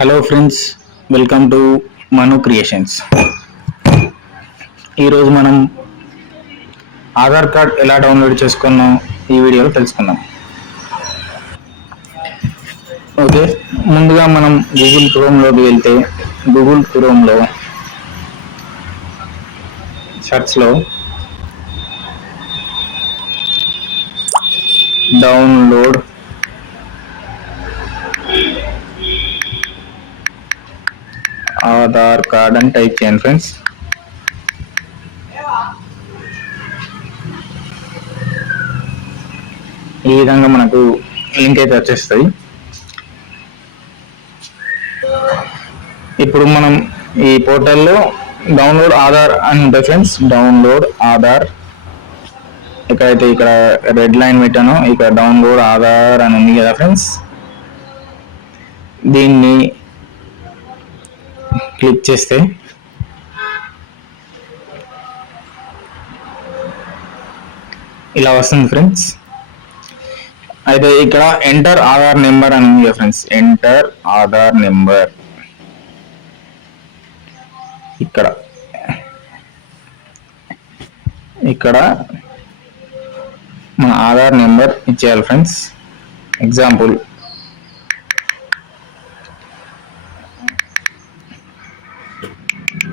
Hello friends, welcome to Manu creations. ఈరోజు మనం Aadhaar card ఎలా డౌన్లోడ్ చేసుకున్నాం ఈ వీడియోలో తెలుసుకుందాం. ఓకే, ముందుగా మనం గూగుల్ క్రోమ్లోకి వెళ్తే గూగుల్ క్రోమ్లో సెర్చ్లో డౌన్లోడ్ ఆధార్ కార్డ్ అని టైప్ చేయండి ఫ్రెండ్స్. ఈ విధంగా మనకు లింక్ అయితే వచ్చేస్తుంది. ఇప్పుడు మనం ఈ పోర్టల్లో డౌన్లోడ్ ఆధార్ అని ఉంటుంది ఫ్రెండ్స్. డౌన్లోడ్ ఆధార్, ఎక్కడైతే ఇక్కడ రెడ్ లైన్ పెట్టానో ఇక్కడ డౌన్లోడ్ ఆధార్ అని ఉంది కదా ఫ్రెండ్స్. దీన్ని క్లిక్ చేస్తే ఇలా వస్తుంది ఫ్రెండ్స్. అయితే ఇక్కడ ఎంటర్ ఆధార్ నెంబర్ అని ఉంది ఫ్రెండ్స్. ఎంటర్ ఆధార్ నెంబర్, ఇక్కడ మన ఆధార్ నెంబర్ ఇచ్చేయాలి ఫ్రెండ్స్. ఎగ్జాంపుల్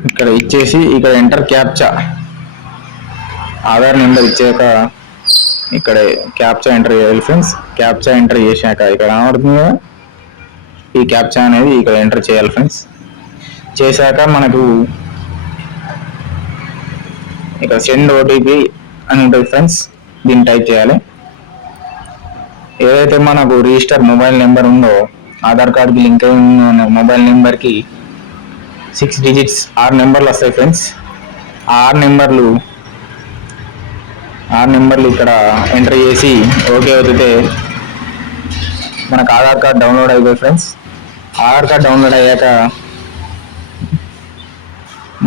ఇక్కడ ఇచ్చేసి ఇక్కడ ఎంటర్ క్యాప్చా, ఆధార్ నెంబర్ ఇచ్చాక ఇక్కడ క్యాప్చా ఎంటర్ చేయాలి ఫ్రెండ్స్. క్యాప్చా ఎంటర్ చేశాక ఇక్కడ కనబడుతుంది కదా, ఈ క్యాప్చా అనేది ఇక్కడ ఎంటర్ చేయాలి ఫ్రెండ్స్. చేశాక మనకు ఇక్కడ సెండ్ ఓటీపీ అని ఉంటుంది ఫ్రెండ్స్. దీన్ని టైప్ చేయాలి. ఏదైతే మనకు రిజిస్టర్ మొబైల్ నెంబర్ ఉందో, ఆధార్ కార్డ్కి లింక్ అయి ఉన్న మొబైల్ నెంబర్కి 6 డిజిట్స్ 6 నెంబర్లు వస్తాయి ఫ్రెండ్స్. ఆ 6 నెంబర్లు ఇక్కడ ఎంటర్ చేసి ఓకే అవుతుంటే మనకు ఆధార్ కార్డ్ డౌన్లోడ్ అయిపోయి ఫ్రెండ్స్. ఆధార్ కార్డ్ డౌన్లోడ్ అయ్యాక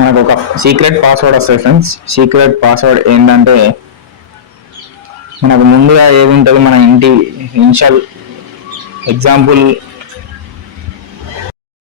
మనకు ఒక సీక్రెట్ పాస్వర్డ్ వస్తుంది ఫ్రెండ్స్. సీక్రెట్ పాస్వర్డ్ ఏంటంటే మనకు ముందుగా ఏది ఉంటుంది, మన ఇంటి ఇనిషియల్, ఎగ్జాంపుల్